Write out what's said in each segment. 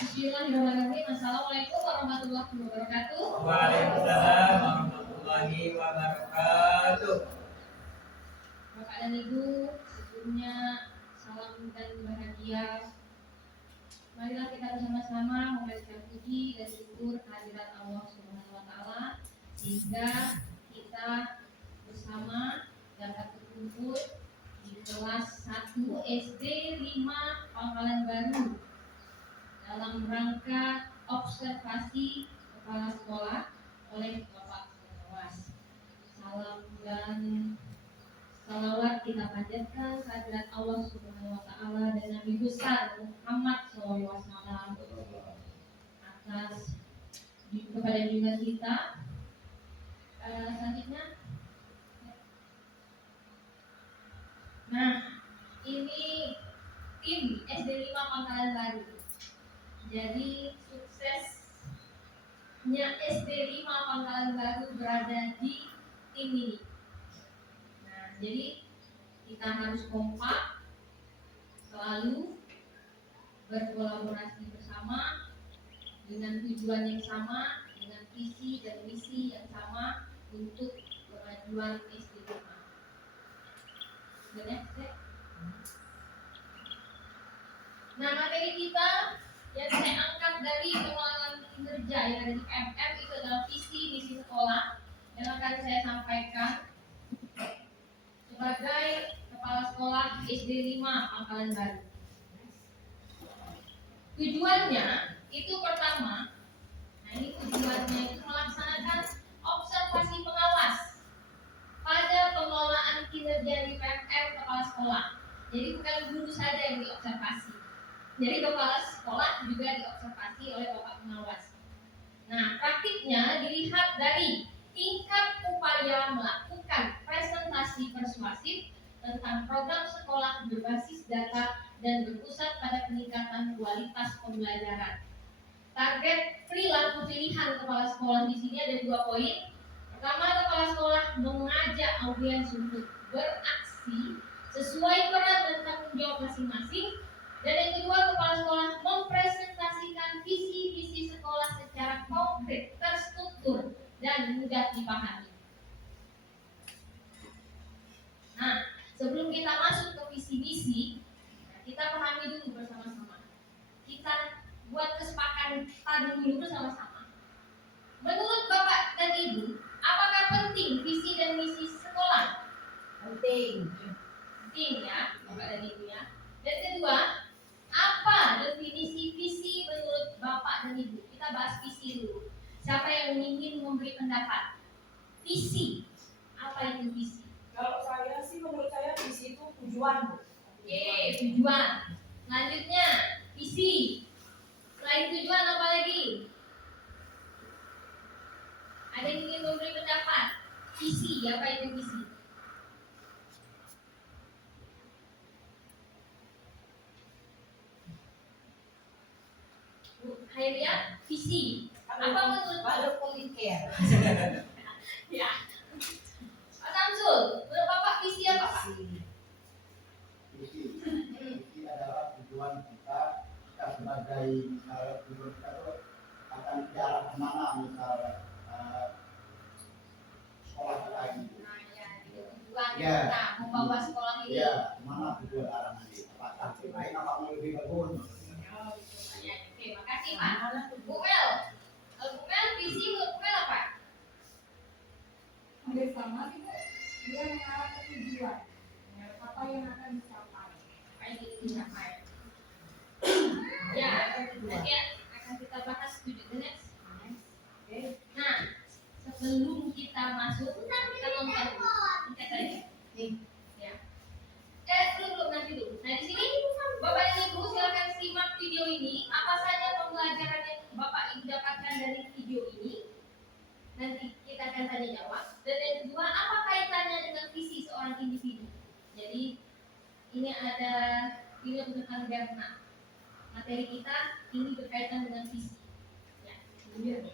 Bismillahirrahmanirrahim. Assalamualaikum warahmatullahi wabarakatuh. Waalaikumsalam warahmatullahi wabarakatuh. Bapak dan Ibu, sebelumnya salam dan bahagia. Marilah kita bersama-sama memanjatkan puji dan syukur kehadirat Allah Subhanahu wa taala sehingga kita bersama dapat berkumpul di kelas 1 SD 5 Pangkalan Baru dalam rangka observasi kepala sekolah oleh Bapak Pengawas. Salam dan salawat kita panjatkan kehadirat Allah Subhanahu wa taala dan Nabi besar Muhammad SAW atas kepada junjungan kita. Selanjutnya, nah ini tim SD 5 Pangkalan Baru. Jadi suksesnya SD 5 Pangkalan Baru berada di tim ini. Nah, jadi kita harus kompak, selalu berkolaborasi bersama dengan tujuan yang sama, dengan visi dan misi yang sama untuk kemajuan SD 5. Nah, materi kita yang saya angkat dari pengenalan kinerja yang ada di MM itu adalah visi misi sekolah yang akan saya sampaikan sebagai kepala sekolah SD 5 Pangkalan Baru. Tujuannya itu pertama, nah ini tujuannya itu melaksanakan observasi pengawas pada pengelolaan kinerja di PMM kepala sekolah. Jadi bukan guru saja yang diobservasi. Jadi kepala sekolah juga diobservasi oleh Bapak Pengawas. Nah, praktiknya dilihat dari tingkat upaya melakukan presentasi persuasif tentang program sekolah berbasis data dan berpusat pada peningkatan kualitas pembelajaran. Target perilaku pilihan kepala sekolah di sini ada 2 poin. Pertama, kepala sekolah mengajak audiens untuk beraksi sesuai peran dan tanggung jawab masing-masing. Dan yang kedua, kepala sekolah mempresentasikan visi-misi sekolah secara konkret, terstruktur, dan mudah dipahami. Nah, sebelum kita masuk ke visi-misi, kita pahami dulu bersama-sama. Kita buat kesepakatan dulu bersama-sama. Menurut Bapak dan Ibu, apakah penting visi dan misi sekolah? Penting. Penting ya, Bapak dan Ibu ya. Dan kedua, apa definisi visi menurut Bapak dan Ibu? Kita bahas visi dulu. Siapa yang ingin memberi pendapat? Visi. Apa itu visi? Kalau saya sih, menurut saya visi itu tujuan. Oke, tujuan. Selanjutnya, visi. Selain tujuan apa lagi? Ada yang ingin memberi pendapat? Visi, apa itu visi? Hayria, visi. Apa menurut Baru pemikir. ya. Pak Samsul, menurut Bapak visi apa Pak? Visi adalah tujuan kita sebagai tujuan kita itu akan ke arah kemana misal sekolah kita gitu. Nah ya, itu tujuan Ya. kita membawa sekolah ini. Ya, mana tujuan arah nanti? Apakah lain apa mau lebih bagus? Oke, makasih Pak. Bu Mel, visi menurut Bu Mel apa? Hampir sama sih, Bu. Dia mengarah ke tujuan. Apa yang akan dicapai. Apa yang ingin dicapai? Ya, nanti akan kita bahas studi the next. Nah, sebelum kita masuk, kita nonton kita tadi. Ya. Belum nanti dulu. Nah di sini Bapak dan Ibu silakan simak video ini. Apa saja pembelajaran yang Bapak Ibu dapatkan dari video ini? Nanti kita akan tanya jawab. Dan yang kedua, apa kaitannya dengan visi seorang individu? Jadi ini ada video tentang Bernard. Materi kita ini berkaitan dengan visi. Ya, kemudian.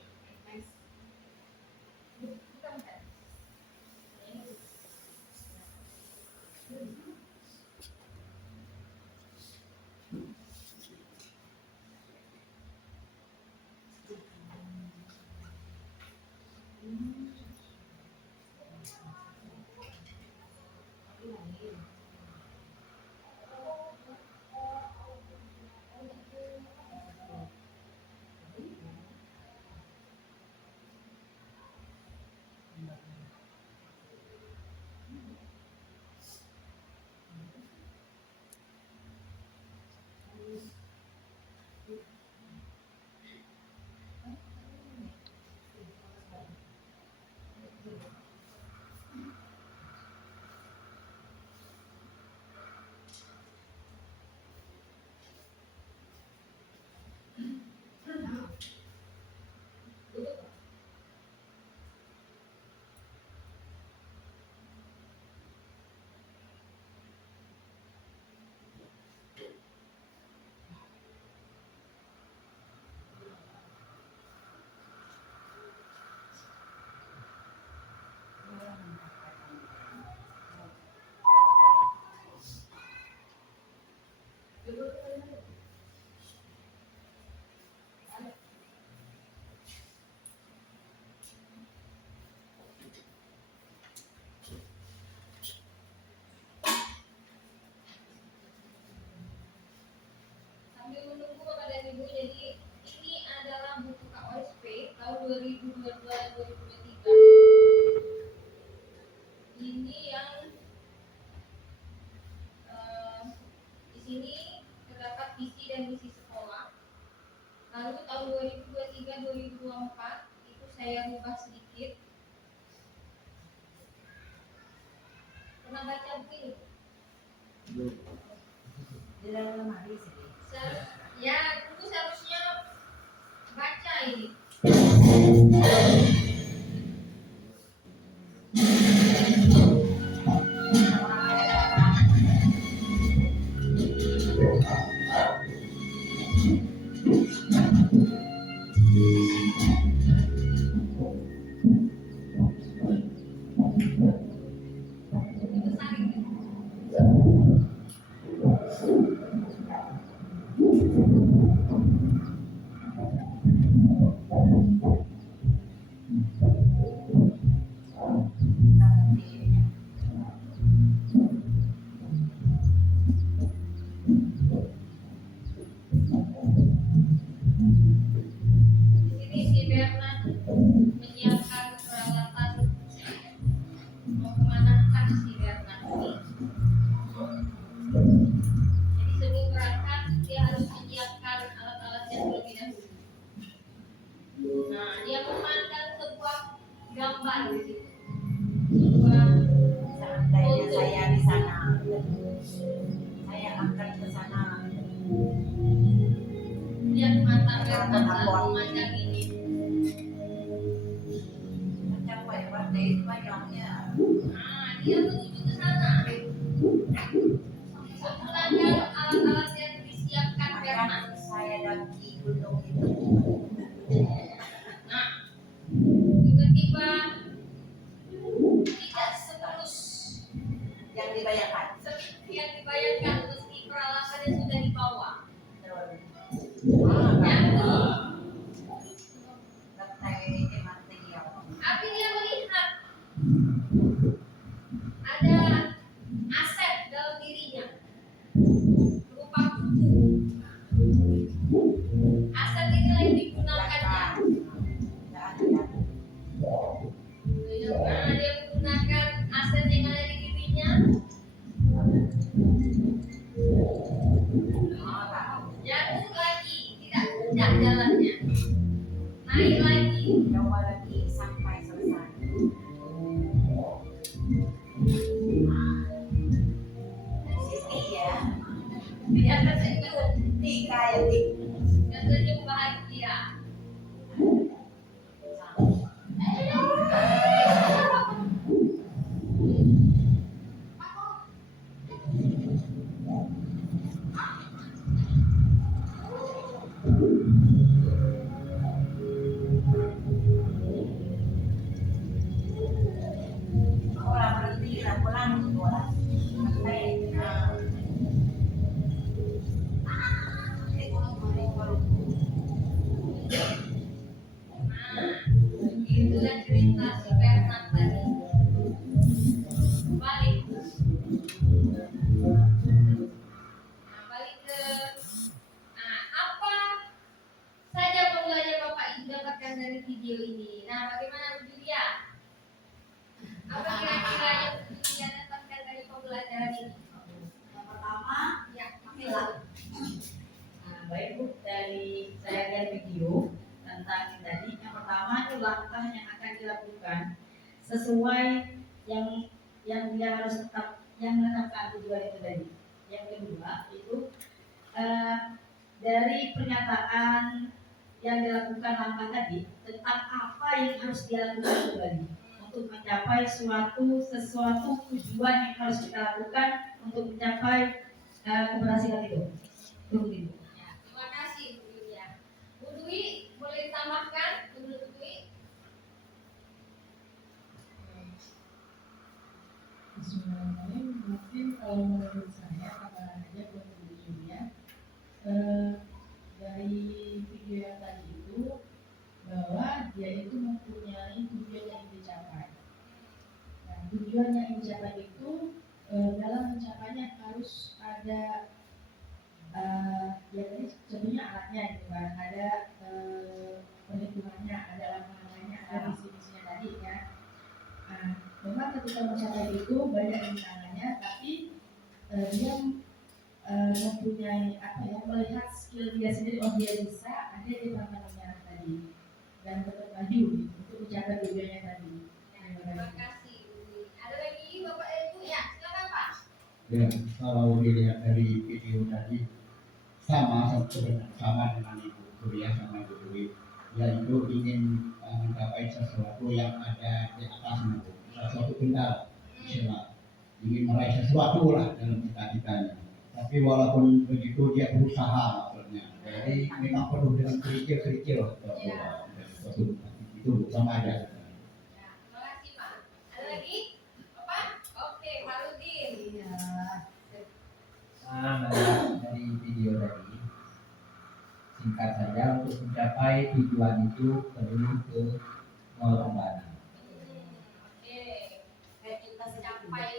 Sambil menunggu Bapak dan Ibu, jadi ini adalah buku KOSP tahun 2022 dan 2023. Ini yang di sini terdapat visi dan misi sekolah. Lalu tahun 2023-2024 itu saya ubah sedikit. Pernah baca buku ini? Di dalam lemari sih. Ya, Ibu seharusnya baca ini. Itu saring. Di sini si Bernard menyiapkan peralatan. Mau kemanakah si Bernard ini? Jadi sebelum berangkat dia harus menyiapkan alat-alatnya terlebih dahulu. Nah, dia memandang sebuah gambar di situ. Sebuah Seandainya saya di sana, saya akan ke sana. lihat mata Bernard saat memandang ini. Macam lewat deh bayangnya. Nah, dia menuju ke sana. Menggunakan alat-alat yang disiapkan Bernard. Akan saya daki gunung itu. Nah, tiba-tiba tidak semulus Yang dibayangkan. seperti yang dibayangkan meski peralatannya sudah dibawa. Nyambung. Tapi dia melihat ada aset dalam dirinya berupa buku. Aset inilah yang digunakannya. Karena dia menggunakan aset yang ada di dirinya, jatuh lagi, tidak mudah jalannya. Naik lagi, coba lagi sampai selesai. Sisi ya. biar tersenyum, Tiga ya tiga. tersenyum bahagia. Orang berhenti lah pulang orang. Sampai. Itulah cerita si Bernard tadi. Balik. Balik ke apa saja pembelajaran Bapak Ibu dapatkan dari video ini. Nah, bagaimana Bu Julia? Apa kira-kira yang Bu Julia dapatkan dari pembelajaran ini? Yang pertama, Ya, bilang. Baik Bu, dari saya lihat video tentang tadi, yang pertama itu langkah yang akan dilakukan sesuai yang dia harus tetap yang menetapkan tujuan itu tadi. Yang kedua itu dari pernyataan yang dilakukan langkah tadi tentang apa yang harus dilakukan kembali untuk mencapai sesuatu tujuan yang harus kita lakukan untuk mencapai keberhasilan itu. Itu begitu. ya, terima kasih Bu Julia. Bu Dwi, boleh ditambahkan? Bu Dwi? Bismillahirrahmanirrahim. Mungkin kalau menurut saya apa aja buat Bu Julia dari video yang tadi itu bahwa dia itu mempunyai tujuan yang ingin dicapai. Nah, tujuan yang ingin dicapai itu dalam mencapainya harus ada ya ini sebenarnya alatnya gitu kan, ada perhitungannya, ada langkah-langkahnya, ada visi-misinya tadi kan. Nah, memang ketika mencapai itu banyak rintangannya, tapi dia mempunyai apa ya, melihat skill dia sendiri, oh dia bisa, ada di pangkat tadi dan tetap maju gitu, untuk mencapai tujuannya tadi. Terima kasih. Ada lagi Bapak Ibu? Ya, silakan Pak. Ya, kalau dilihat dari video tadi sama dengan Ibu Surya sama Ibu Dwi, yaitu ingin mencapai sesuatu yang ada di atasnya, sesuatu kendala, istilah ingin meraih sesuatu lah dalam cita-citanya. Tapi walaupun begitu dia berusaha maksudnya. Jadi memang penuh dengan kerikil-kerikil itu sama aja. Ya, terima kasih Pak. Ada lagi? Bapak? Oke, Pak Rudin. Iya. Melihat dari video tadi, singkat saja, untuk mencapai tujuan itu perlu pengorbanan. Oke. Kita capai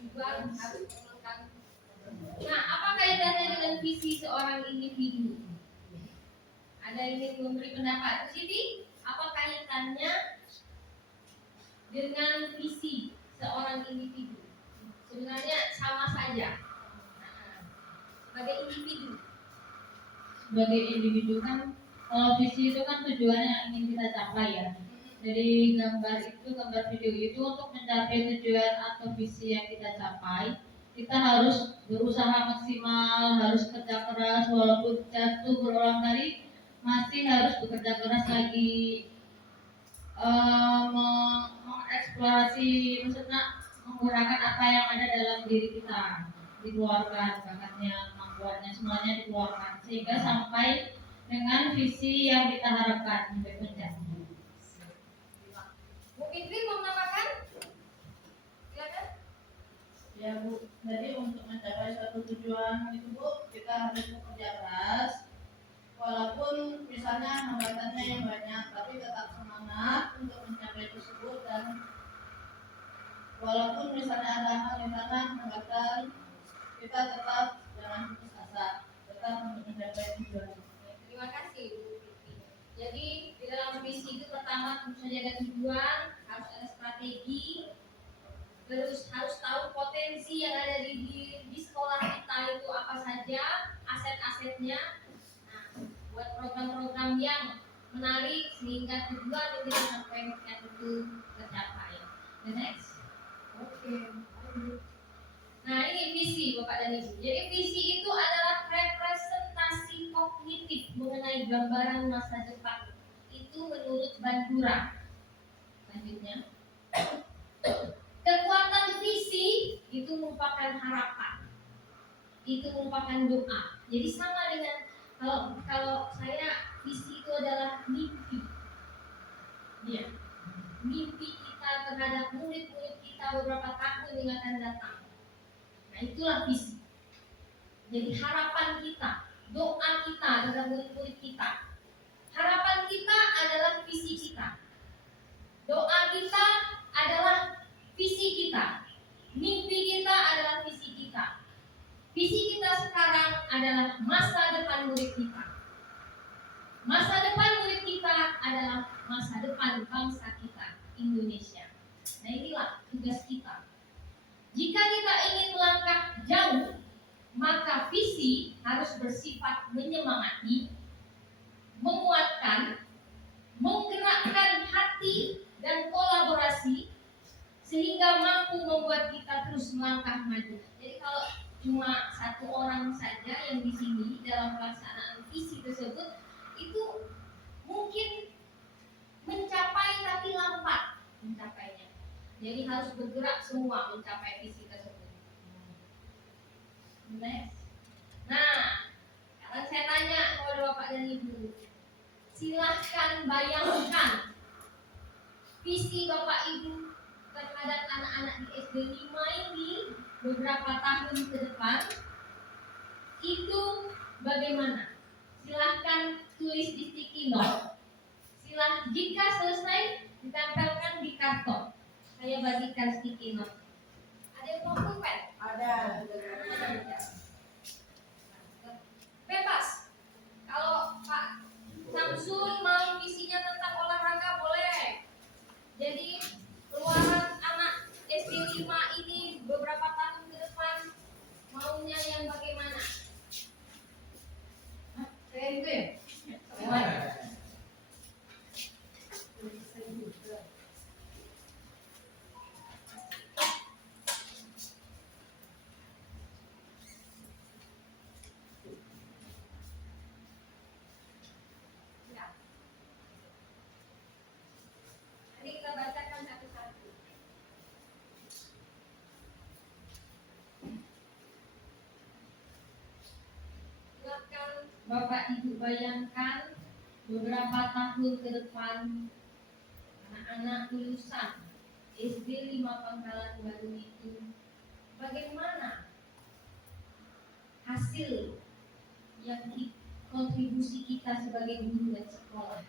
tujuan harus memerlukan. Nah, apa kaitannya dengan visi seorang individu? Ada yang ingin memberi pendapat? Bu Siti, apa kaitannya dengan visi seorang individu? Sebenarnya sama saja. Nah, sebagai individu. Sebagai individu kan, kalau visi itu kan tujuannya yang ingin kita capai ya. Jadi gambar video itu untuk mencapai tujuan atau visi yang kita capai, kita harus berusaha maksimal, harus kerja keras, walaupun jatuh berulang kali masih harus bekerja keras lagi, mengeksplorasi, maksudnya menggunakan apa yang ada dalam diri kita, dikeluarkan bakatnya, kemampuannya, semuanya dikeluarkan sehingga sampai dengan visi yang kita harapkan sampai puncak. Bu Fitri mau menambahkan? Silakan. Ya Bu, jadi untuk mencapai suatu tujuan itu Bu, kita harus bekerja keras. Walaupun misalnya hambatannya yang banyak, tapi tetap semangat untuk mencapai tersebut. Dan walaupun misalnya ada hambatan, kita tetap jangan putus asa, tetap untuk mencapai tujuan. Terima kasih Bu Fitri. Jadi di dalam visi itu pertama tentu saja ada tujuan, harus ada strategi, terus harus tahu potensi yang ada di sekolah kita itu apa saja, aset-asetnya. Nah, buat program-program yang menarik sehingga tujuan yang kita capai itu tercapai. The next. Oke. Nah, ini visi Bapak dan Ibu. Jadi visi itu adalah representasi kognitif mengenai gambaran masa depan. Itu menurut Bandura. Selanjutnya, kekuatan visi itu merupakan harapan. Itu merupakan doa. Jadi sama dengan kalau saya visi itu adalah mimpi. Ya. Mimpi kita terhadap murid-murid kita beberapa tahun yang akan datang. Nah, itulah visi. Jadi harapan kita, doa kita terhadap murid-murid kita. Harapan kita adalah visi kita. Doa kita adalah visi kita. Mimpi kita adalah visi kita. Visi kita sekarang adalah masa depan murid kita. Masa depan murid kita adalah masa depan bangsa kita, Indonesia. Nah, inilah tugas kita. Jika kita ingin melangkah jauh, maka visi harus bersifat menyemangati, menguatkan, menggerakkan hati dan kolaborasi sehingga mampu membuat kita terus melangkah maju. Jadi kalau cuma satu orang saja yang di sini dalam pelaksanaan visi tersebut itu mungkin mencapai tapi lambat mencapainya. Jadi harus bergerak semua mencapai visi tersebut. Next. Nah, sekarang saya tanya kepada Bapak dan Ibu, silahkan bayangkan visi Bapak Ibu terhadap anak-anak di SD 5 ini beberapa tahun ke depan itu bagaimana bagaimana? Silahkan tulis di sticky note. Jika selesai ditempelkan di karton. Saya bagikan sticky note. Ada yang mau pulpen? Ada. Bebas. Kalau Pak Samsul mau isinya tentang olahraga boleh. Jadi keluaran anak SD 5 ini beberapa tahun ke depan maunya yang bagaimana? Saya itu ya. Nanti kita bacakan satu-satu. Silakan Bapak Ibu bayangkan beberapa tahun ke depan anak-anak lulusan SD 5 Pangkalan Baru itu bagaimana hasil yang kontribusi kita sebagai guru dan sekolah.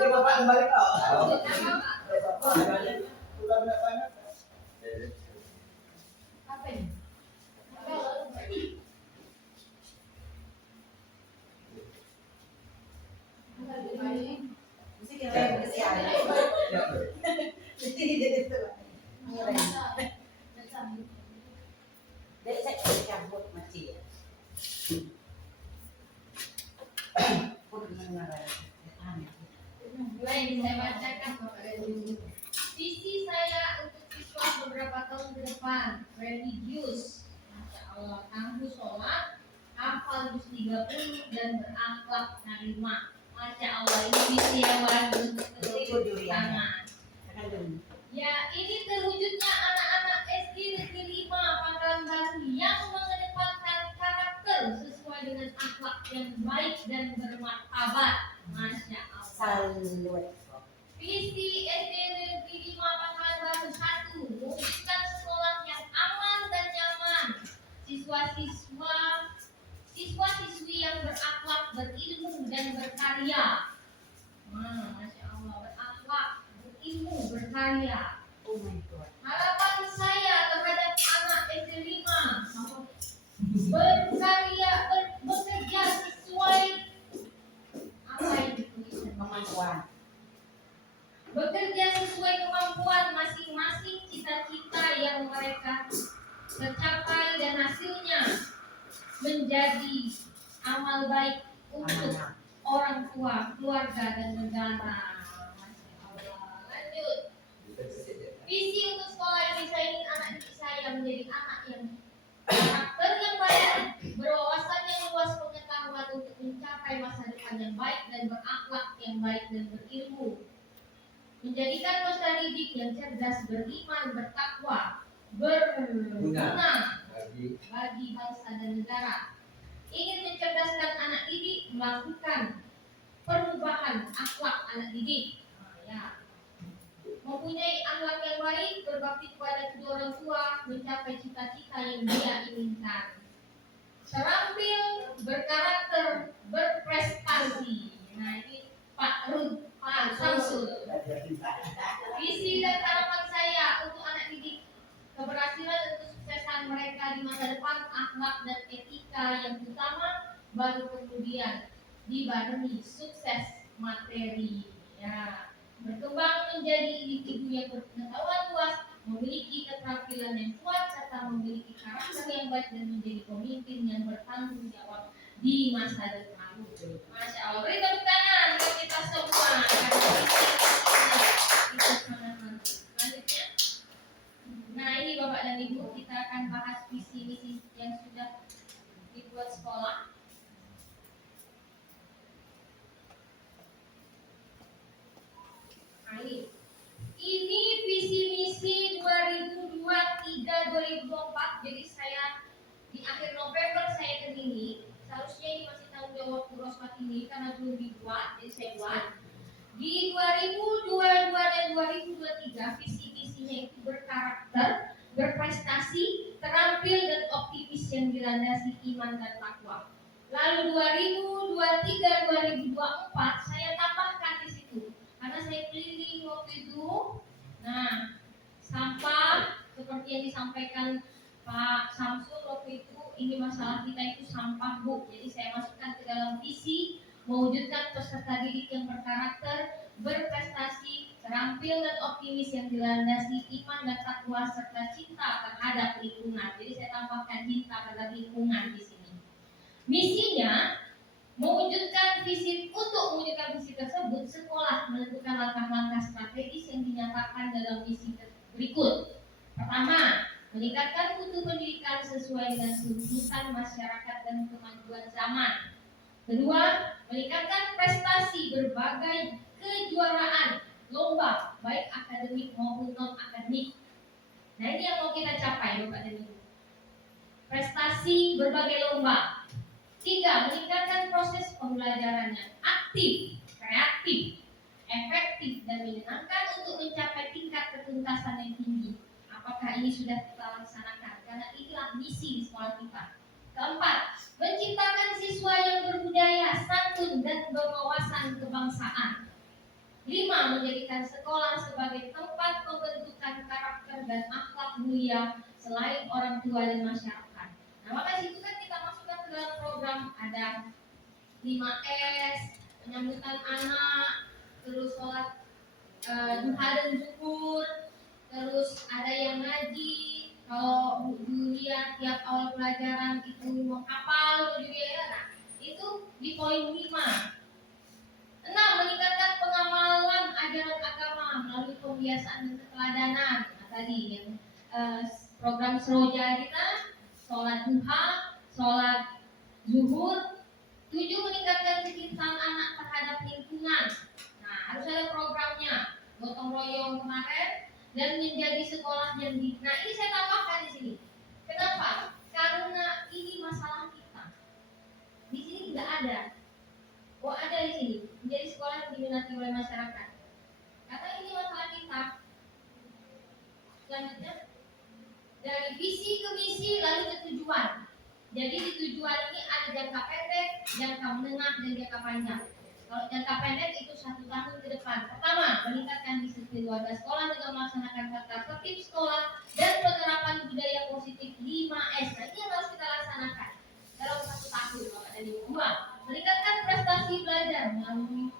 Bapak kembali kau. Apa ini? Mesti kita yang bersiap. Mesti jadi itu. Dek saya cabut masih ya. Pun mendengar. Baik, saya bacakan Bapak Ibu. Visi saya untuk siswa beberapa tahun ke depan religius, Masya Allah, tangguh sholat, hafal juz 30 dan berakhlak karimah. Masya Allah, ini visi yang bagus untuk tangan. Ya, ini terwujudnya anak-anak SD Negeri 5 Pangkalan Baru yang mengedepankan karakter sesuai dengan akhlak yang baik dan bermartabat. Masya Allah. Salut. Visi SD Negeri 5 Pangkalan Baru 1, mewujudkan sekolah yang aman dan nyaman. Siswa-siswi yang berakhlak, berilmu dan berkarya. Masya Allah, berakhlak, berilmu, berkarya. Oh my God. Harapan saya terhadap anak SD 5 berkarya, bekerja sesuai apa itu tulisan? Kemampuan. Bekerja sesuai kemampuan masing-masing, cita-cita yang mereka tercapai dan hasilnya menjadi amal baik untuk Anak. orang tua, keluarga dan negara. Masya Allah. Lanjut. Visi untuk sekolah ini, saya ingin anak didik saya menjadi anak yang karakter yang baik, berwawasan yang luas, pengetahuan untuk mencapai masa depan yang baik dan berakhlak yang baik dan berilmu. Menjadikan peserta didiknya yang cerdas, beriman, bertakwa, berguna bagi bangsa dan negara. Ingin mencerdaskan anak didik, melakukan perubahan akhlak anak didik. Mempunyai akhlak yang baik, berbakti kepada kedua orang tua, mencapai cita-cita yang dia inginkan. Terampil, berkarakter, berprestasi. Nah ini Pak Samsul. Visi dan harapan saya untuk anak didik, keberhasilan dan kesuksesan mereka di masa depan, akhlak dan etika yang utama, baru kemudian dibarengi sukses materi. Ya, berkembang menjadi individu yang berpengetahuan luas, memiliki keterampilan yang kuat, serta memiliki karakter yang baik dan menjadi pemimpin yang bertanggung jawab di masa depan. Masya Allah, beri tepuk tangan buat kita semua. Kita sangat nanti. Selanjutnya, nah ini Bapak dan Ibu, kita akan bahas visi misi yang sudah dibuat sekolah. Nah ini visi misi 2023-2024. Jadi saya di akhir November saya ke sini. Seharusnya ini masih tanggung jawab Bu Rosmat ini karena belum dibuat, jadi saya buat. Di 2022 dan 2023 visi misinya itu berkarakter, berprestasi, terampil dan optimis yang dilandasi iman dan takwa. Lalu 2023-2024 saya tambahkan di situ. Karena saya keliling waktu itu, nah sampah seperti yang disampaikan Pak Samsul waktu itu, ini masalah kita itu sampah Bu. Jadi saya masukkan ke dalam visi mewujudkan peserta didik yang berkarakter, berprestasi, terampil dan optimis yang dilandasi iman dan takwa serta cinta terhadap lingkungan. Jadi saya tambahkan cinta terhadap lingkungan di sini. Misinya mewujudkan visi. Untuk mewujudkan visi tersebut, sekolah menentukan langkah-langkah strategis yang dinyatakan dalam visi berikut. Pertama, meningkatkan mutu pendidikan sesuai dengan tuntutan masyarakat dan kemajuan zaman. Kedua, meningkatkan prestasi berbagai kejuaraan lomba, baik akademik maupun non-akademik. Nah ini yang mau kita capai Bapak dan Ibu. Prestasi berbagai lomba. Tiga, meningkatkan proses pembelajarannya aktif, kreatif, efektif, dan menyenangkan untuk mencapai tingkat ketuntasan yang tinggi. Apakah ini sudah kita laksanakan? Karena inilah misi di sekolah kita. Keempat, menciptakan siswa yang berbudaya, santun, dan berwawasan kebangsaan. 5. Menjadikan sekolah sebagai tempat pembentukan karakter dan akhlak mulia selain orang tua dan masyarakat. Nah, maka situ kan kita masukkan ke dalam program ada 5S, penyambutan anak, terus sholat duha dan zuhur, terus ada yang ngaji. Kalau Bu lihat tiap awal pelajaran itu menghafal juga ya. Nah, itu di poin 5. 6. Meningkatkan pengamalan ajaran agama melalui pembiasaan dan keteladanan. Nah, tadi yang program seroja kita, sholat duha, sholat zuhur. 7. Meningkatkan kecintaan anak terhadap lingkungan. Nah, harus ada programnya. Gotong royong kemarin dan menjadi sekolah yang nah ini saya tambahkan di sini. Kenapa? Karena ini masalah kita. Di sini tidak ada. Oh ada di sini. Menjadi sekolah yang diminati oleh masyarakat. Karena ini masalah kita. Selanjutnya dari visi ke misi lalu ke tujuan. Jadi di tujuan ini ada jangka pendek, jangka menengah, dan jangka panjang. Kalau jangka pendek itu 1 tahun ke depan. Pertama, meningkatkan disiplin warga sekolah dengan melaksanakan tata tertib sekolah dan penerapan budaya positif 5S. Nah, ini yang harus kita laksanakan dalam 1 tahun. Bapak dan Ibu. 2. Meningkatkan prestasi belajar melalui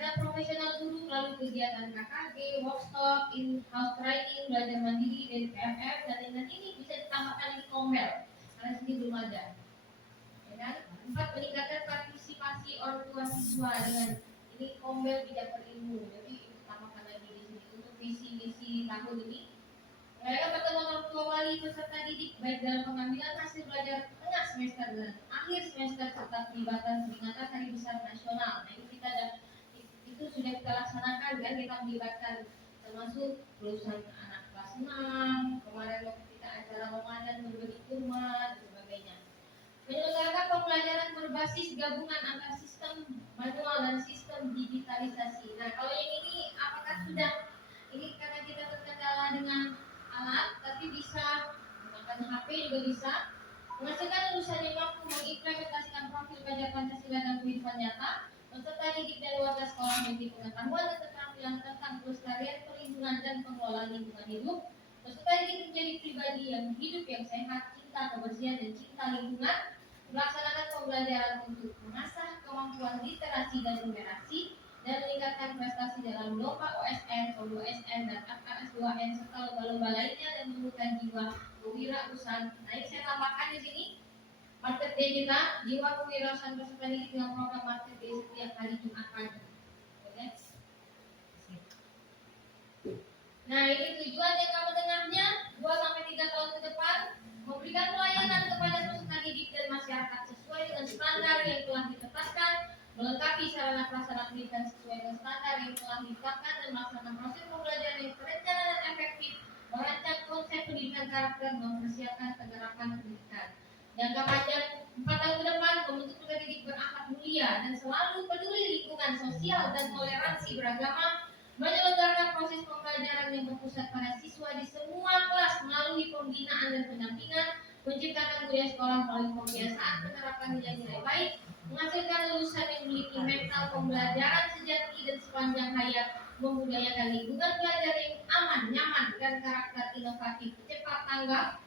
ada profesional guru melalui kegiatan KKG, workshop, in-house training, belajar mandiri, dan PMF, dan ini bisa ditambahkan lagi Kombel karena sini belum ada. Ya kan? 4. Meningkatkan partisipasi orang tua siswa dengan ini Kombel bijak berilmu. Jadi ditambahkan lagi di sini untuk visi-misi tahun ini. Mengadakan pertemuan orang tua wali peserta didik baik dalam pengambilan hasil belajar tengah semester dan akhir semester serta pelibatan peringatan Hari Besar Nasional. Nah, itu sudah kita laksanakan kan, kita melibatkan termasuk lulusan anak kelas 6, kemarin waktu kita acara Ramadan berbagi kurma dan sebagainya. Menyelenggarakan pembelajaran berbasis gabungan antara sistem manual dan sistem digitalisasi. Nah, kalau yang ini apakah sudah, ini karena kita terkendala dengan alat, tapi bisa menggunakan HP juga bisa, menghasilkan lulusan yang mampu mengimplementasikan profil pelajar Pancasila dan kehidupan nyata, peserta didik dan warga sekolah memiliki pengetahuan dan keterampilan tentang pelestarian, perlindungan dan pengelolaan lingkungan hidup. Peserta didik menjadi pribadi yang hidup yang sehat, cinta kebersihan dan cinta lingkungan, melaksanakan pembelajaran untuk mengasah kemampuan literasi dan numerasi, dan meningkatkan prestasi dalam lomba OSN, OSN dan FKS2N serta lomba-lomba lainnya dan menumbuhkan jiwa kewirausahaan. Nah, ini saya tambahkan di sini market day kita, jiwa kewirausahaan peserta didik dengan program market day setiap hari Jumat pagi. Oke. Nah, ini tujuan jangka menengahnya 2-3 tahun ke depan, memberikan pelayanan kepada peserta didik dan masyarakat sesuai dengan standar yang telah ditetapkan, melengkapi sarana prasarana pendidikan sesuai dengan standar yang telah ditetapkan, dan melaksanakan proses pembelajaran yang terencana dan efektif, merancang konsep pendidikan karakter, mempersiapkan penerapan pendidikan. Jangka panjang 4 tahun ke depan, membentuk peserta didik berakhlak mulia dan selalu peduli lingkungan sosial dan toleransi beragama, menyelenggarakan proses pembelajaran yang berpusat pada siswa di semua kelas melalui pembinaan dan pendampingan, menciptakan budaya sekolah melalui pembiasaan penerapan nilai-nilai baik, menghasilkan lulusan yang memiliki mental pembelajaran sejati dan sepanjang hayat, membudayakan lingkungan belajar yang aman, nyaman, dan karakter inovatif, cepat tanggap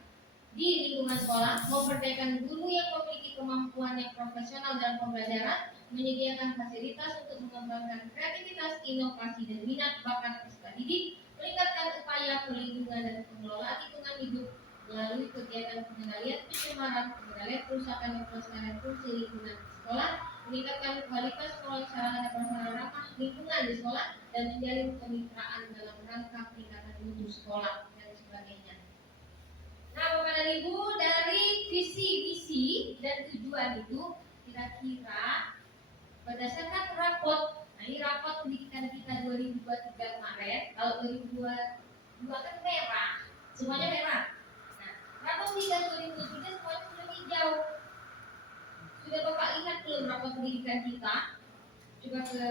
di lingkungan sekolah, memberdayakan guru yang memiliki kemampuan yang profesional dalam pembelajaran, menyediakan fasilitas untuk mengembangkan kreativitas, inovasi, dan minat bakat peserta didik, meningkatkan upaya perlindungan dan pengelolaan lingkungan hidup melalui kegiatan pengendalian pencemaran, pengendalian kerusakan dan pelestarian fungsi lingkungan sekolah, meningkatkan kualitas pengelolaan sarana dan prasarana ramah lingkungan di sekolah, dan menjalin kemitraan dalam rangka peningkatan mutu sekolah dan sebagainya. Nah, Bapak dan Ibu, dari visi misi dan tujuan itu kira-kira berdasarkan rapot, nah ini rapot pendidikan kita 2023 kemarin, kalau 2022 kan merah, semuanya merah. Nah, rapot pendidikan 2023 semuanya sudah hijau. Sudah Bapak lihat belum rapot pendidikan kita? Coba ke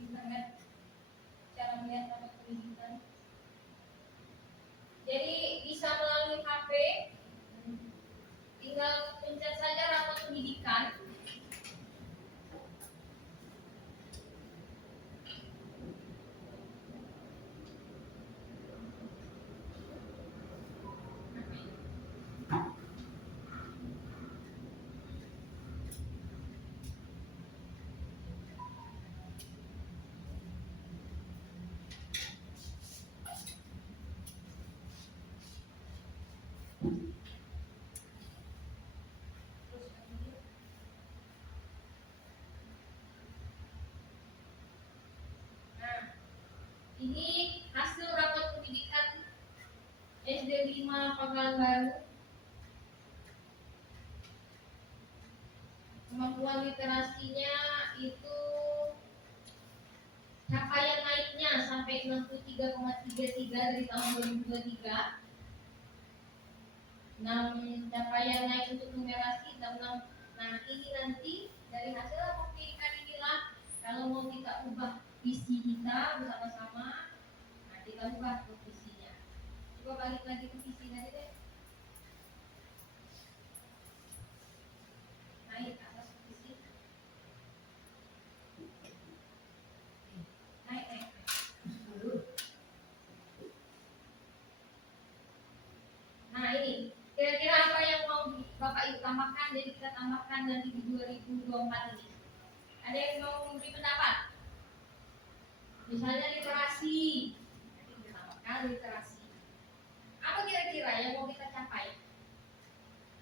internet cara melihat rapot pendidikan. Jadi bisa melalui HP, tinggal pencet saja rapot pendidikan. Ini hasil rapot pendidikan SD 5 Pangkalan Baru. Kemampuan literasinya itu capaian naiknya sampai 63,33 dari tahun 2023. Capaian naik untuk numerasi 66. Nah, ini nanti dari hasil rapot pendidikan inilah kalau mau kita ubah visi kita bersama-sama, nah kita ubah visinya. Coba balik lagi ke visi tadi deh. Naik ke atas visi. Naik. Nah, ini kira-kira apa yang mau Bapak Ibu tambahkan, jadi kita tambahkan nanti di 2024 ini. Ada yang mau memberi pendapat? Misalnya literasi, nanti kita tambahkan literasi. Apa kira-kira yang mau kita capai?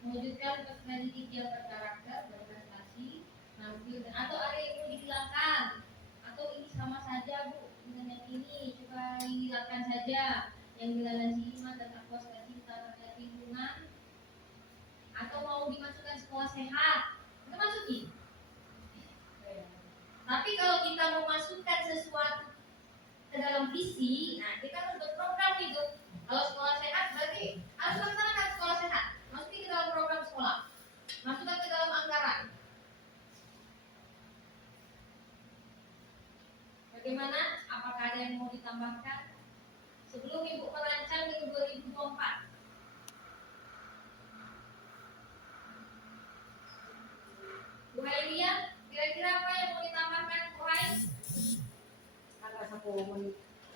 Mewujudkan peserta didik yang berkarakter, berprestasi, nampil, atau ada yang mau dihilangkan? Atau ini sama saja Bu, dengan yang ini coba dihilangkan saja, yang toleransi iman dan puas cinta terhadap lingkungan, atau mau dimasukkan sekolah sehat? ke dalam visi, nah kita harus buat program gitu. Kalau sekolah sehat berarti harus laksanakan sekolah sehat, masukin ke dalam program sekolah, masukkan ke dalam anggaran. Bagaimana? Apakah ada yang mau ditambahkan sebelum Ibu merancang minggu 2024? Bu Hailia, kira-kira apa yang mau ditambahkan Bu Hai? Kalau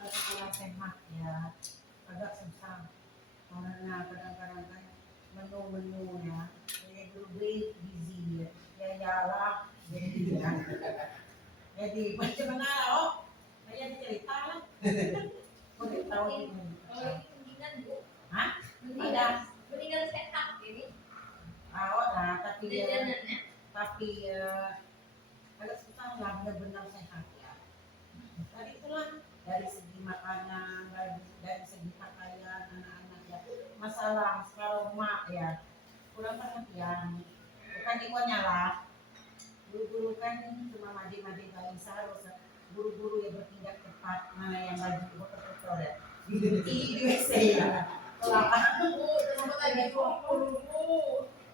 sekolah sehat ya agak susah karena kadang-kadang kan menu-menunya jadi lebih busy ya yalah jadi bagaimana saya cerita lah boleh tahu ini Kalau ini mendingan Bu. Hah? Mendingan sehat ini awak lah tapi jajanannya. agak susah lah benar-benar sehat ya. Tadi itulah dari segi makanan, dari segi pakaian anak-anak ya. Masalah kalau mak ya kurang perhatian. Bukan ikonya lah. Guru-guru kan cuma madi-madi nggak bisa harus guru-guru yang bertindak tepat mana yang lagi betul-betul ya. Di WC ya. Sempat lagi guru.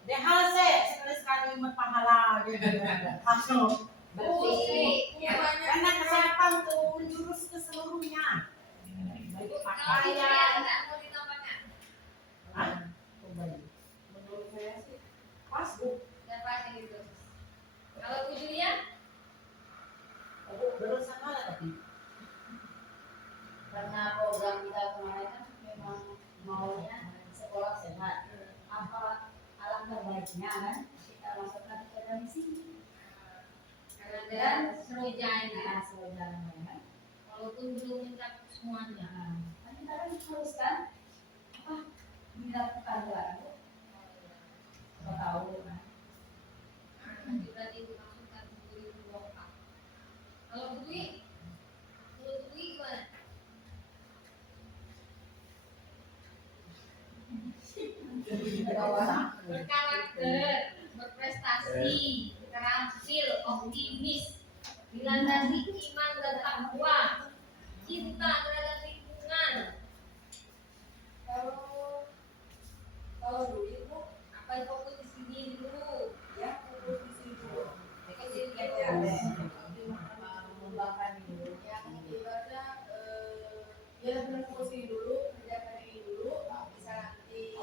DHC sekali-sekali berpahala jadi langsung Bersih. karena kesehatan tuh menjurus ke seluruhnya baik Kalau pakaian tidak mau ditambahkan. menurut saya sih pas bu Dan pasti gitu. Kalau Bu Julia, berusaha lah tapi Karena program kita kemarin kan memang maunya sekolah sehat. Apa alangkah baiknya kan kita masukkan ke dalam sini. dan seru jalan. Sesuai jalan kan. Walaupun belum mencakup semuanya. Kan kita kan harus kan apa dilakukan kan. Kita tahu kan. Nanti berarti dimasukkan ke 2024. Kalau Bu Dwi, gimana? Berkarakter, berprestasi, terampil, optimis, dilandasi iman dan takwa, cinta terhadap lingkungan. Kalau dulu itu Apa yang fokus di sini dulu? ya fokus di situ. Mengembangkan dulu. Ya ibaratnya ya benar fokus ini dulu, kerjakan ini dulu, bisa nanti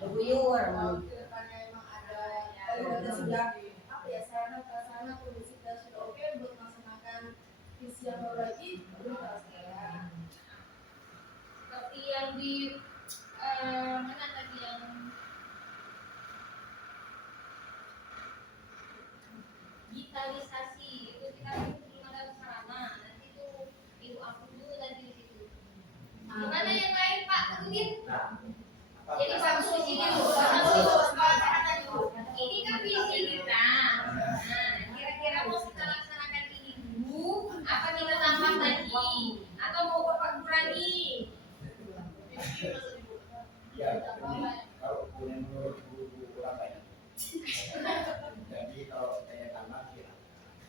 berguyur kalau ke depannya emang ada kalau sudah apa ya sarana prasarana kondisi dan sudah oke buat melaksanakan visi yang baru lagi baru kita laksanakan. Seperti yang di mana tadi yang digitalisasi itu kita belum ada sarana, nanti itu Ibu upload dulu nanti di situ. Gimana yang lain Pak Udin? Jadi bagus di sini dulu, bagus di sekolah kesehatan dulu. Ini kan visi kita. Nah, kira-kira mau kita laksanakan ini dulu, apa kita tambah lagi, atau mau kurangi? Ya, kalau menurut guru kurang banyak. Jadi kalau saya tambah ya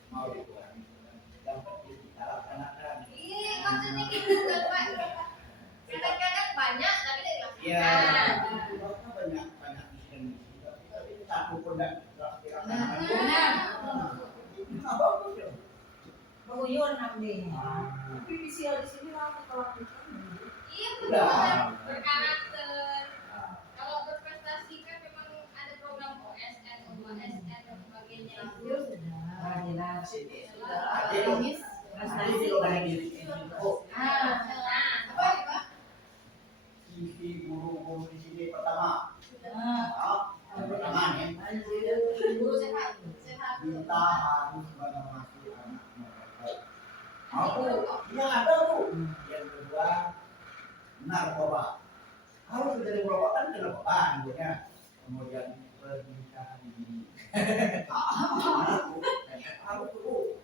mau dikurangi. Yang penting kita laksanakan. Iya, maksudnya gitu kan Pak. Kadang-kadang banyak tapi tidak Iya, dilaksanakan. banyak misi. Tapi satu pun tidak dilaksanakan. Apa itu? berguyur namanya Tapi visi di sini lama kalau Iya, Udah. benar. Berkarakter. Kalau berprestasi kan memang ada program OSN, OSN dan sebagainya. jelas Nanti kalau lagi oh, Apa nih Pak? sisi guru-guru di sini pertama, pertama nih, guru sehat kita harus mengawasi anak merokok. Aku, ya ada tuh. Yang kedua, narkoba. Harus menjadi merokok kan kenapa ya. Kemudian pernikahan dini. Harus tuh.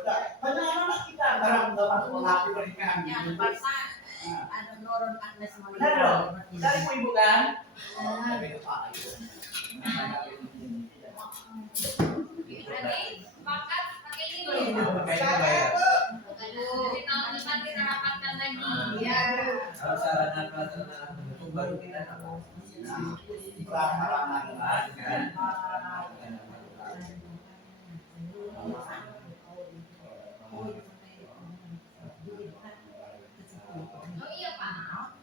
Udah, banyak anak kita sekarang udah masuk menghadapi pernikahan yang dini. paksa ada nurun Agnes Benar dong? Dari ibu kan? Berarti sepakat pakai ini dulu. Kayaknya bayar. Dari tahun depan kita Kalau sarana prasarana pendukung baru kita tambah. Prasarana Kan? Oh iya Pak.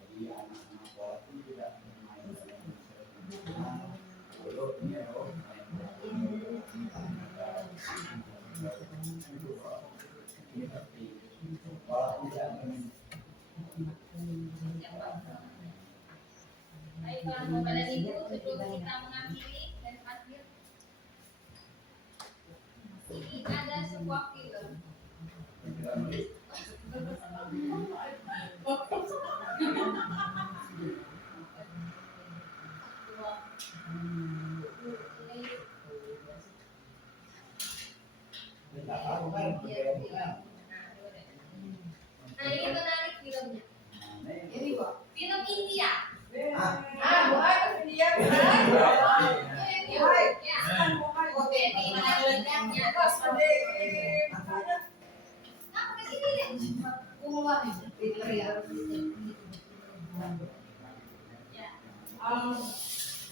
Jadi anak-anak sekolah itu tidak Baiklah Bapak dan Ibu, sebelum kita mengakhiri dan akhir, ini ada sebuah film. Nah ini menarik filmnya. Film India.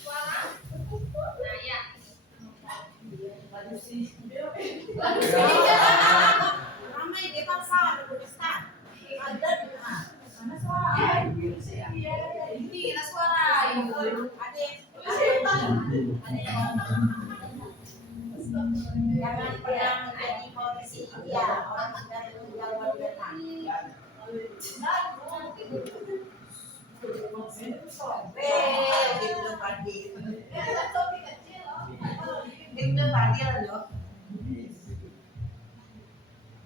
Suara. Nah ya. Ramai di pasar, di pesta. Ada di mana? Mana suara? Ini ada suara. Jangan pernah menjadi politisi India. Orang sudah tinggal baru datang. Gitu pagi. Gitu pagi loh.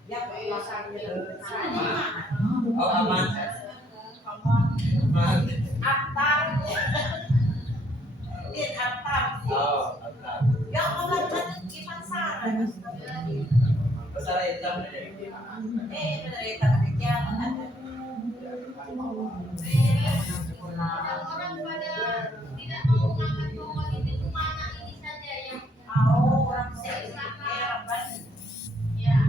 Ya, Oh aman. Aman. Atar. Lihat atar. Oh, mantap. Ya, orang di pasar. Besar hitam ini. Menderita kejahatan. Orang pada tidak mau mengangkat pohon itu cuma anak ini saja yang Orang ya.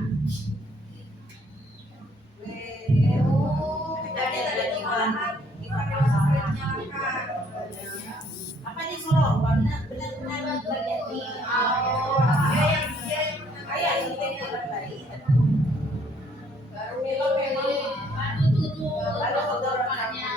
apa di Solo benar-benar terjadi. Lalu turun bapaknya.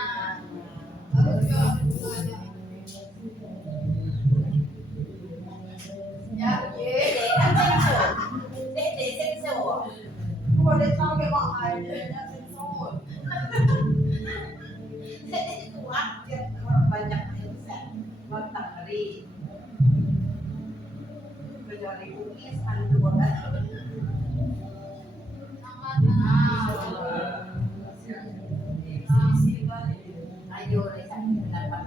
Banyak yang bisa kontak dari kecuali bugis anu bodas. Ayo resan pendapat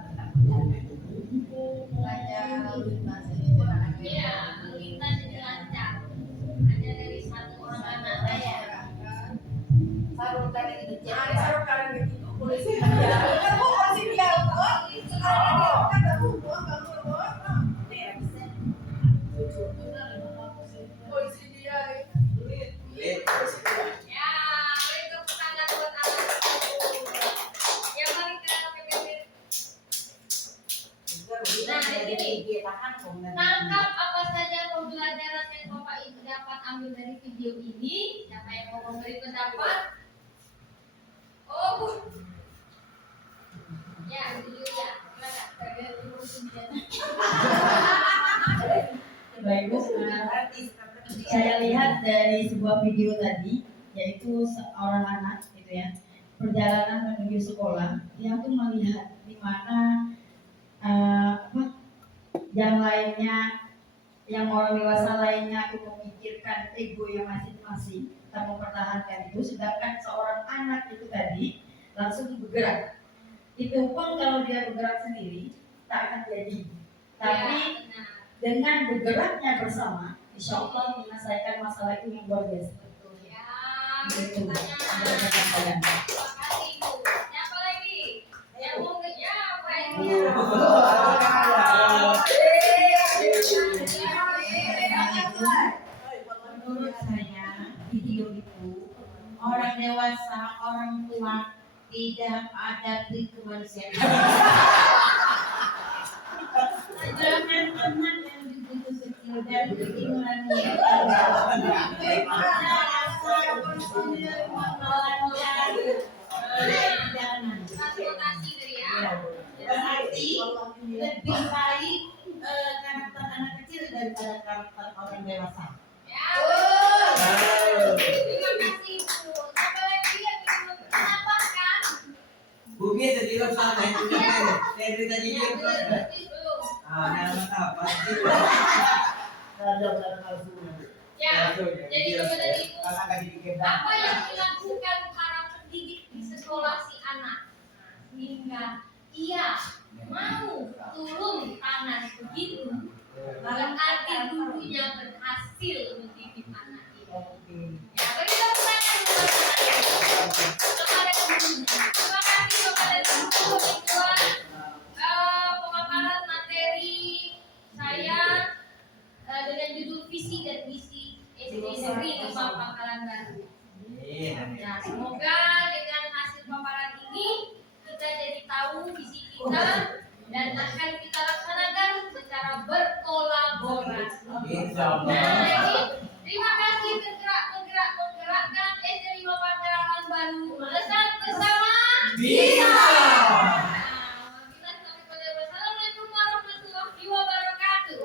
Iya, kita jadi lancar. Ada dari satu orang anak saya. sarung kali itu Ya, beri tepuk tangan buat anak. Yang paling keren PPP. Nah, di sini. Tangkap apa saja pembelajaran yang Bapak Ibu dapat ambil dari video ini. Siapa yang mau memberi pendapat? Oh, Bu. Ya, Bu Yulia. Baik Bu, saya lihat dari sebuah video tadi, yaitu seorang anak gitu ya, perjalanan menuju sekolah, dia tuh melihat di mana yang lainnya, yang orang dewasa lainnya itu memikirkan ego yang masing-masing, kita mempertahankan itu, sedangkan seorang anak itu tadi langsung bergerak. Itu pun kalau dia bergerak sendiri tak akan jadi, tapi dengan bergeraknya bersama, insya Allah menyelesaikan masalah itu yang luar biasa. Ya, Itu bertanya. pertanyaan. Terima kasih, Bu. Siapa lagi? Yang mau ya, Pak Ibu. menurut saya video itu orang dewasa, orang tua tidak ada trik kemanusiaan. Jangan teman yang begitu kecil dan keinginannya. Jangan. Transportasi dari ya. Berarti lebih baik karakter anak kecil daripada karakter orang dewasa. Ya. Terima kasih Bu. Apa lagi yang ingin menambahkan? Bumi terjadi sana itu kan. Dari tadi Ya, dia. belum. Nama apa? Ya. Jadi sebenarnya itu Karena nggak dipikir apa yang dilakukan para pendidik di sekolah si anak sehingga ia mau turun tangan begitu berarti gurunya berhasil mendidik anak ini. Ya, beri tepuk tangan kepada gurunya. Terima kasih kepada guru demikian pemaparan materi saya dengan judul visi dan misi SD Negeri Kemang Pangkalan Baru. Nah, semoga dengan hasil paparan ini kita jadi tahu visi kita dan akan kita laksanakan secara berkolaborasi. Nah, ini terima kasih menggerakkan SD 5 Pangkalan Baru melesat bersama Bisa. Assalamualaikum warahmatullahi wabarakatuh.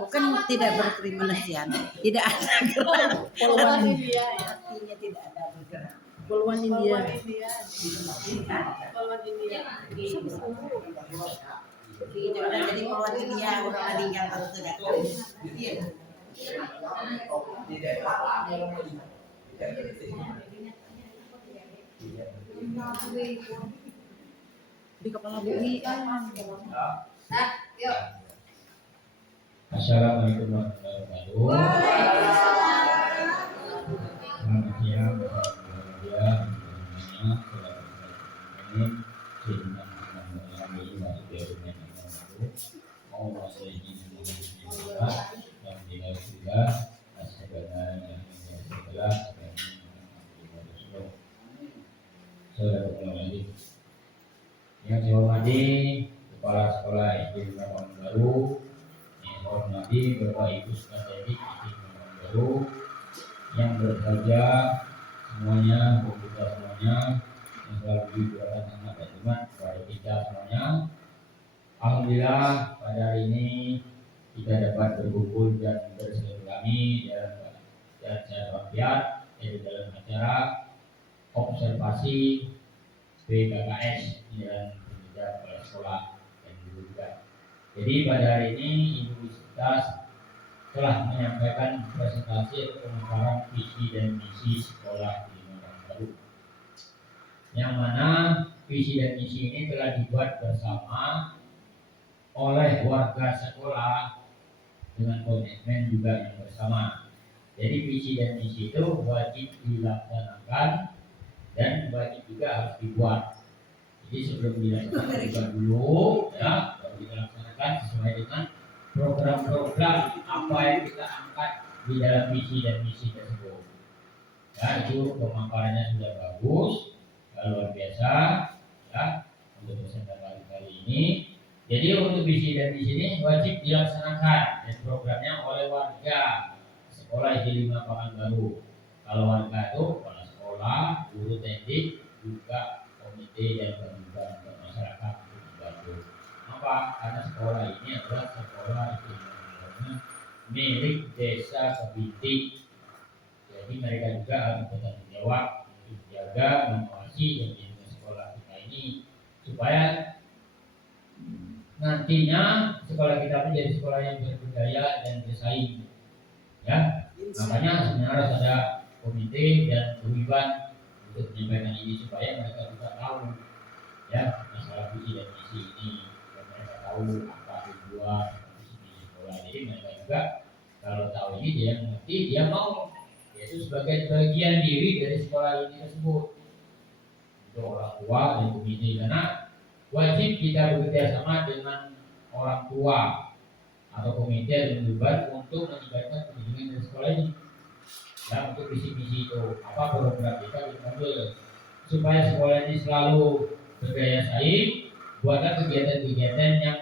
Bukan tidak berkriminasian, tidak ada gerak. Poluan India ya. Artinya tidak ada bergerak. Poluan India. Itu udah jadi poluan India, udah meninggal baru tidak tahu. Iya. Di kepala bumi. Assalamualaikum warahmatullahi wabarakatuh. Selamat siang, yang saya hormati Kepala Sekolah SD Kemang Baru, yang saya hormati Bapak Ibu Sekalian SD Kemang Baru, yang berbahagia semuanya, kita semuanya, yang selalu didoakan anak dan teman kepada kita semuanya. Alhamdulillah pada hari ini kita dapat berkumpul dan bersilaturahmi dan saya walafiat dalam acara observasi BKKS dan pendidikan kepala sekolah dan guru juga. Jadi pada hari ini Ibu Universitas telah menyampaikan presentasi pemaparan visi dan misi sekolah di Kemang Baru, yang mana visi dan misi ini telah dibuat bersama oleh warga sekolah dengan komitmen juga yang bersama. Jadi visi dan misi itu wajib dilaksanakan dan wajib juga harus dibuat. Jadi sebelum dilaksanakan dibuat dulu, ya, baru dilaksanakan sesuai dengan program-program apa yang kita angkat di dalam visi dan misi tersebut. Ya, itu pemaparannya sudah bagus, luar biasa, ya, untuk kesempatan kali ini. Jadi untuk visi dan misi ini wajib dilaksanakan dan programnya oleh warga sekolah SD 5 Pekanbaru. Kalau warga itu kepala sekolah, guru teknik, juga komite dan pembimbing untuk masyarakat untuk membantu. Apa? Karena sekolah ini adalah sekolah istilahnya milik desa Kebinti. Jadi mereka juga harus bertanggung jawab untuk menjaga, mengawasi dan menjaga sekolah kita ini supaya nantinya sekolah kita menjadi sekolah yang berbudaya dan bersaing. Ya, makanya sebenarnya harus ada komite dan pembimbing untuk menyampaikan ini supaya mereka juga tahu ya masalah visi dan misi ini, dan mereka tahu apa tujuan visi misi sekolah. Jadi mereka juga kalau tahu ini dia mengerti, dia mau, yaitu sebagai bagian diri dari sekolah ini tersebut. Untuk orang tua dan komite, karena wajib kita bekerja sama dengan orang tua atau komite dan membuat untuk meningkatkan pendidikan dari sekolah ini. Ya, untuk visi-misi itu apa program kita ambil supaya sekolah ini selalu berdaya saing, buatlah kegiatan-kegiatan yang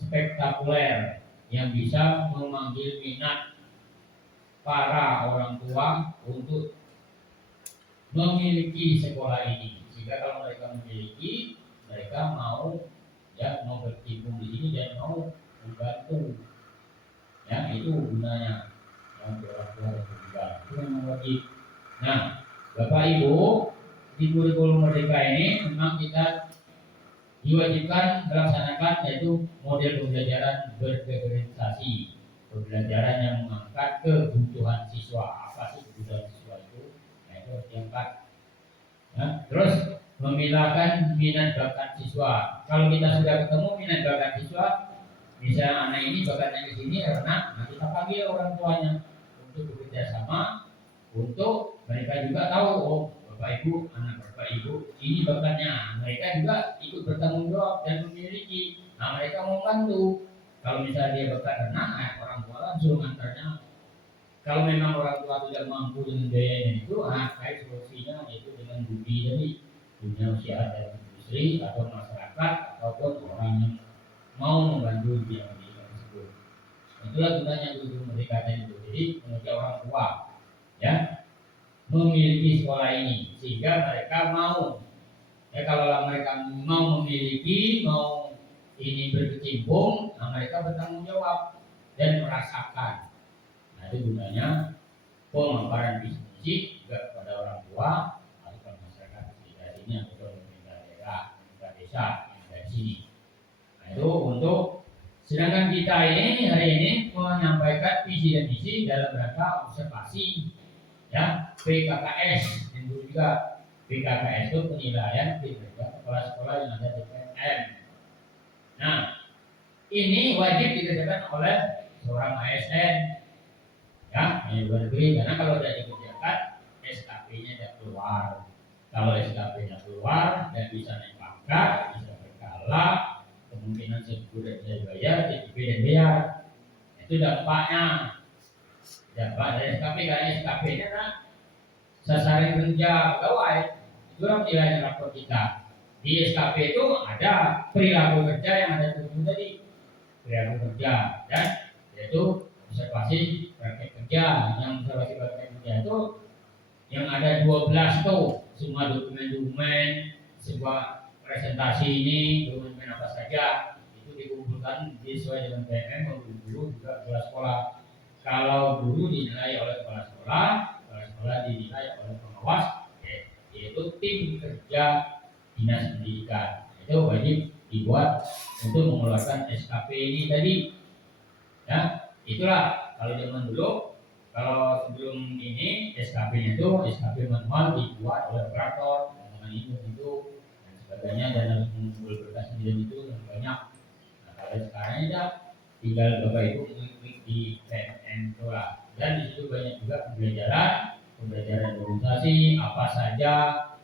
spektakuler yang bisa memanggil minat para orang tua untuk memiliki sekolah ini, sehingga kalau mereka memiliki, mereka mau berkecimpung di sini dan mau membantu. Ya, itu gunanya yang orang tua dan juga itu memang wajib. Nah, Bapak Ibu, di kurikulum Merdeka ini memang kita diwajibkan melaksanakan yaitu model pembelajaran berdiferensiasi, pembelajaran yang mengangkat kebutuhan siswa. Apa sih kebutuhan siswa itu? Nah, itu harus diangkat. Ya, terus memilahkan minat bakat siswa. Kalau kita sudah ketemu minat bakat siswa, misalnya anak ini bakatnya ke sini karena kita panggil orang tuanya untuk bekerja sama, untuk mereka juga tahu, oh Bapak Ibu, anak Bapak Ibu ini bakatnya, mereka juga ikut bertanggung jawab dan memiliki. Nah, mereka mau bantu. Kalau misalnya dia bakat renang, orang tua langsung antarnya. Kalau memang orang tua tidak mampu dengan biayanya itu, kayak solusinya itu dengan budi dari dunia usaha dan industri atau masyarakat ataupun orang yang mau membantu di pendidikan tersebut. Itulah gunanya guru Merdeka itu. Jadi mengajak orang tua ya memiliki sekolah ini sehingga mereka mau. Ya, kalau mereka mau memiliki, mau ini berkecimpung, nah mereka bertanggung jawab dan merasakan. Nah, itu gunanya pemaparan visi misi juga kepada orang tua atau masyarakat sekitar sini atau pemerintah daerah, pemerintah desa yang dari sini. Nah, itu untuk sedangkan kita ini hari ini menyampaikan visi dan misi dalam rangka observasi ya PKKS dan juga PKKS itu penilaian kinerja sekolah-sekolah yang ada di PTN. Nah, ini wajib dikerjakan oleh seorang ASN ya, yang luar negeri, karena kalau tidak dikerjakan SKP-nya tidak keluar. Kalau SKP-nya keluar dan bisa naik pangkat, bisa berkala, kemungkinan sebulan saya bayar, TPP dan bayar. Itu dampaknya. Dampak dari SKP, karena SKP-nya kan sasaran kerja pegawai. Itulah nilai rapor kita. Di SKP itu ada perilaku kerja yang ada tujuh tadi, perilaku kerja dan yaitu observasi praktek kerja. Yang observasi praktek kerja itu yang ada 12 tuh, semua dokumen-dokumen sebuah presentasi ini, dokumen apa saja itu dikumpulkan sesuai dengan PM guru juga kepala sekolah. Kalau guru dinilai oleh kepala sekolah dinilai oleh pengawas, yaitu tim kerja dinas pendidikan. Itu wajib dibuat untuk mengeluarkan SKP ini tadi. Ya, itulah kalau zaman dulu. Kalau sebelum ini SKP-nya itu SKP manual dibuat oleh operator dengan itu dan sebagainya, dan harus mengumpul berkas sembilan itu yang banyak. Nah, kalau sekarang ini tinggal Bapak Ibu mengklik di PMN Tora, dan di situ banyak juga pembelajaran organisasi apa saja,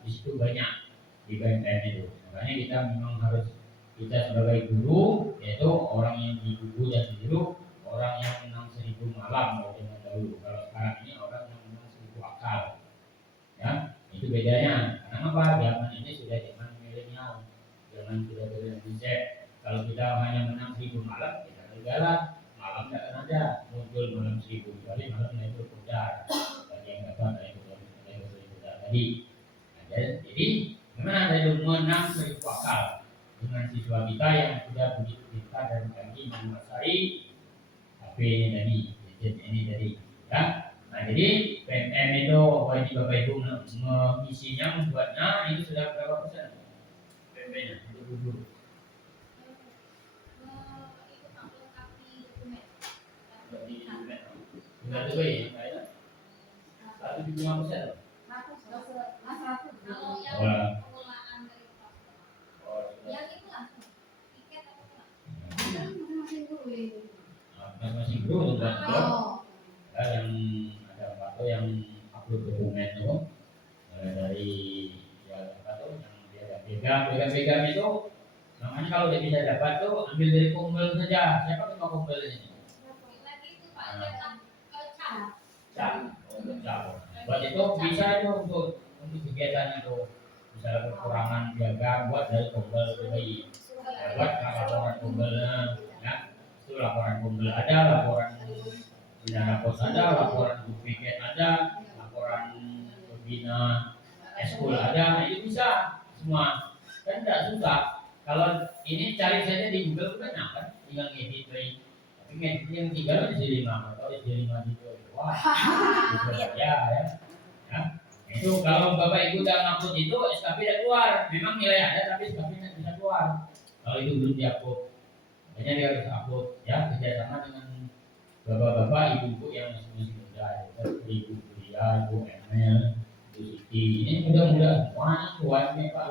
di situ banyak di PMN itu. Makanya kita memang harus, kita sebagai guru yaitu orang yang digugu dan ditiru, orang yang menang 1000 malam kalau zaman dahulu. Kalau sekarang ini orang yang menang 1000 akal. Ya, itu bedanya. Karena apa? Zaman ini sudah zaman milenial, zaman sudah dari Z. Kalau kita hanya menang 1000 malam, kita negara malam tidak akan ada muncul malam 1000, kecuali malamnya itu pudar. Bagi yang dapat dari pudar tadi. Nah, jadi gimana dari menang 1000 akal dengan siswa kita yang sudah begitu pintar dan canggih menguasai ini tadi, ini tadi, ya. Nah, jadi PMM itu wajib Bapak Ibu mengisinya, membuatnya. Ini sudah berapa persen PMM-nya untuk guru? Itu melengkapi dokumen. Sudah tuh ya, 175%. Mas 100 Kalau yang Wah. pengelolaan dari kelas Oh, yang itu langsung tiket apa enggak? masih belum buat Oh, ya, yang ada apa tuh yang upload dokumen tuh dari ya apa tuh yang dia pegang itu namanya kalau dia bisa dapat tuh ambil dari kumpul saja. Siapa yang mau kumpul ini? lagi itu Pak cetak cap. Cap. Buat itu bisa itu untuk kegiatan itu misalnya kekurangan piagam buat dari kumpul PBI. Ya, buat laporan kumpulnya ya itu laporan kumpul ada, laporan pidana pos ada, laporan duplikat ada, laporan pembina eskul ada, nah itu bisa semua kan tidak susah. Kalau ini cari saja di Google kan kan tinggal ngedit tapi ngedit yang tiga di 5 atau di 5 gitu wah ya itu kalau bapak ibu udah ngupload itu SKP udah keluar memang nilai ada tapi SKP tidak bisa keluar kalau itu belum diupload makanya dia harus upload ya kerjasama dengan bapak-bapak ibu-ibu yang masih muda ibu kuliah ibu ML ibu Siti ini mudah-mudahan semua tuanya Pak